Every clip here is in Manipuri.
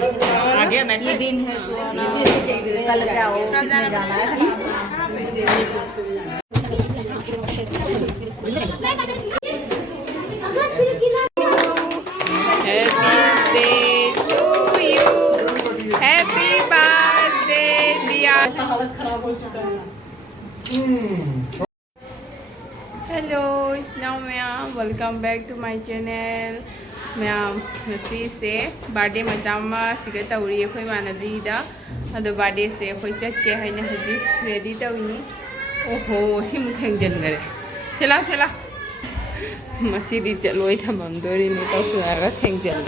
ये दिन है सुहाना कल जाओ किसने जाना है Happy birthday, dear. Hello, it's now ma'am. Welcome back to my channel. Ma'am, ngasi se birthday machama siga tawri khoi manabi da. Ado birthday se khoi chat ke haina haji ready tawini. Oho, simu thengjan gare. Chela chela. Masidi chaloi thamam dori ni tawsura thengjan.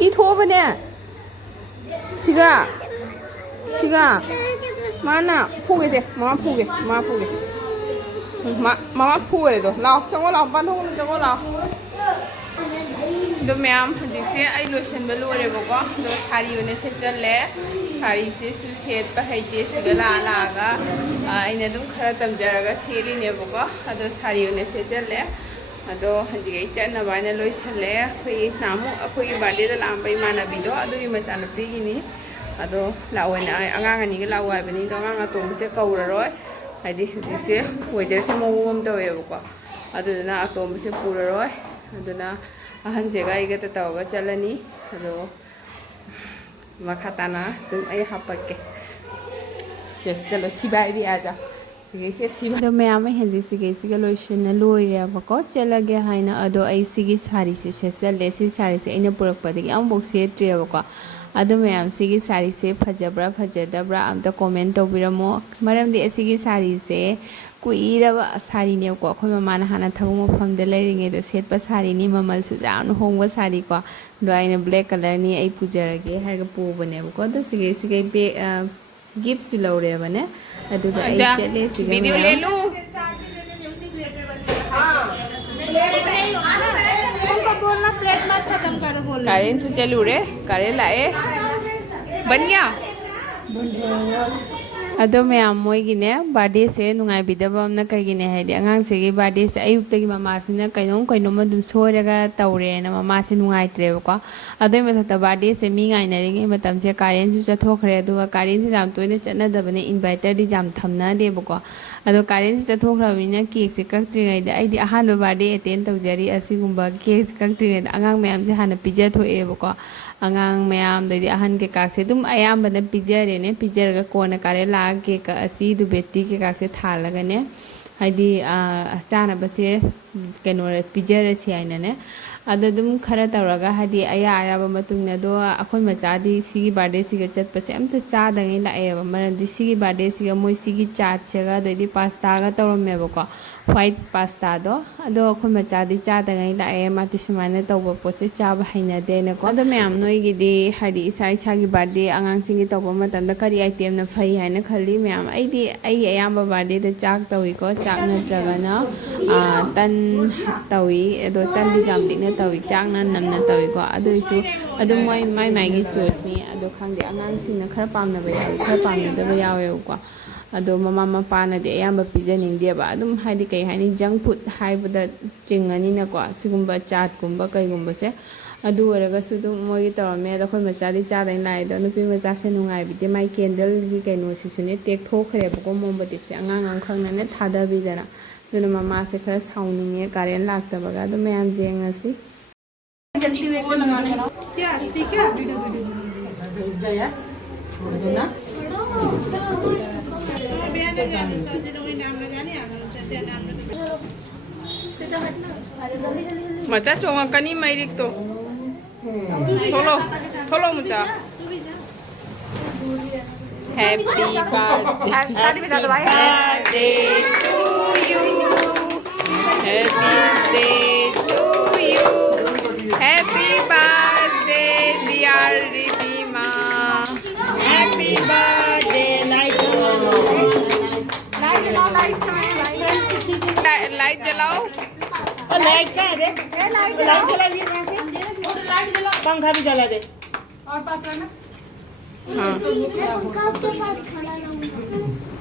I thobane. Siga. Siga. Mana phuge de, mama phuge, mama phuge. Mama phuge do. Lao, chango lao, ban thong chango lao. Do ma'am, jise ai lotion ba lore ba ko. Do sari one se challe. Sari se su set pa haite siga la la ga. Aina dum khara tamjaraga seri ne ba ko. Ado sari one se challe. Ado hanjigai channa bana loichalle. Khoi namu akhoi birthday da lambai mana bido. Ado i machana pigini. Ado lawana angang ani ga lawai bani do angang atom se kauraroi. Haidi jise weather se mowom tawe ba ko. Ado na atom se puraroi. Ado na ahan jega iga ta tawa chalani. Ado makhatana tum ai hapakke. Chalo sibai bi aja. Do ma'am ai hanji sige lotion na loire ba ko chalage haina ado ai sigi sari se challe si sari se aina purak padagi am box se tre ba ko ado ma'am sigi sari se phajabra phajadabra amta comment toubirammu maram di sigi sari se kuiraba sari ne ko khoi mama na hana thabung mafam de leiringe do set pa sari ni mamal su jan hongwa sari ko do aina black color ni ai pujarage harga pu bane ko do sige be gifts laure bane adu da ai chale sige video le lu उनको बोलना प्लेट मत खत्म करो बोलना कारें से चलू रे कारें लाए बन गया अदो मैम मोइगिने बर्थडे से नुंगाइबिदबा हमना कगिने हाइदि अंगांग से गी बर्थडे से अयुक्तगी मामा सिना कइनोम मदुम सोरगा तौरे ना मामा से नुंगाइत्रेबको अदो मथता बर्थडे से मी गाइनरिगे मतम से कारेन सु चथोखरे अदुगा कारेन से जाम तोइने चनदबने इनवाइटर दि जाम थमना देबको अदो कारेन से चथोखरबिना केक से कक्त्रिङैदा आइदि अहानबा बर्थडे अटेंड तौजरी असिगुम्बा केक से कक्त्रिङैदा अंगांग मैम से हाना pizza थोएबको angang mayam dai ahan ke kak se dum ayam bana pijare ne pijar ga kona kare la ke ka asi du beti ke kak se thalaga ne haidi chana ba se keno pijare si aina ne ada dum khara tawraga haidi aya aya ba matung na do akhoi macha di sigi birthday siga chat pa se amta cha dangai la aya ba maran di sigi birthday siga moi sigi chat chega dai di pasta ga tawram me ba ko white pasta do ado akhoi macha di cha dangai la aya ma ti sumana tawba poche cha ba haina de ne ko ado ma'am noi gi di haidi isa isa gi birthday angang singi tawba matam da kari item na phai haina khali ma'am ai di ai ayam ba birthday da chak tawi ko chak na traga na tan tawi ado tan di jam dik na tawi chak na nam na tawi ko ado isu ado moi mai gi choice ni ado khangde angang sing na khara pam na ba yawi khara pam na da ba yawe ko ado mama mapa na de ayam ba pijaning dia ba adum haidi kai hani junk food haibada chingani na ko sigumba chat gumba kai gumba se adu oraga su dum moi gi tawme da khoi macha di cha dai lai do nupi macha se nungai bi de mai candle gi kai no si sune tek thokre ba ko mom ba dik se angang ang khang na ne thada bi dana duna mama se khara sauning e karen lak ta ba ga do mayam jeng asi जल्दी एक को लगाने क्या ठीक है वीडियो जया ना मचा चोंगा कनी मैरिक तो थोलो मचा happy birthday to you happy birthday to you happy birthday dear Ridhima happy birthday light जलाओ और लाइट का है देख लाइट जला दिए कहां से लाइट जला पंखा भी जला दे और पास करना हां पंखा के पास खड़ा रहूं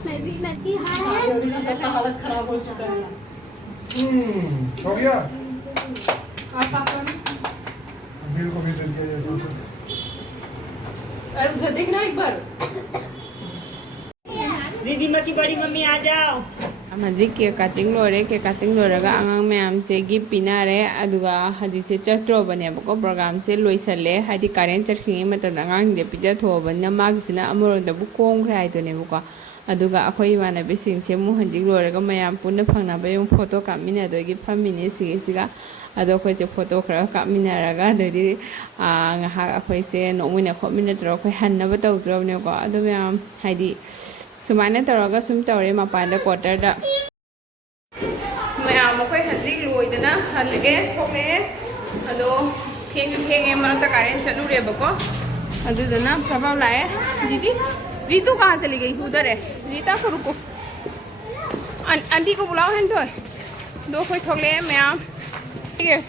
मैं भी हां सबका हालत खराब हो चुका है हो गया और पास करना बिल को भी दे दिया और उधर देखना एक बार दीदी माँ की बड़ी मम्मी आ जाओ हमारी केक कटिंग लोरे केक कटिंग लोरेगा आंगांग मैम से गिफ्ट पिनारे अदुगा हदी से चट्रो बने बको प्रोग्राम से लोइसले हदी करेंट चटखिंग मतलब आंगांग दे पिजा थोबन मागसिना अमरोंदा बु कोंग्रे हाइदोने बको अदुगा अखोई इमानबी सिंग से मु हंजिक लोरेगा मैम पुनः फंगनाबे yung फोटो कामिनादोगी फमिने सिगा अदो अखोई से फोटो खरा कामिनारागा ददि ngahak अखोई से नोमिना खोमिना तरो अखोई हन्नबा तौद्रबनेको अदो मैम हाइदि सुमाइना तौरगा सुम तौरे मपानदा क्वार्टरदा मैम अखोई हंजिक लोइदना हलगे थोके अदो थेंगे मरता करेंट चलुरेबको अदुदना प्रभाव लाए दीदी रीतू कहाँ चली गई उधर है रीता को रुको आंटी को बुलाओ हैं तो दो कोई थोक ले मैम ठीक है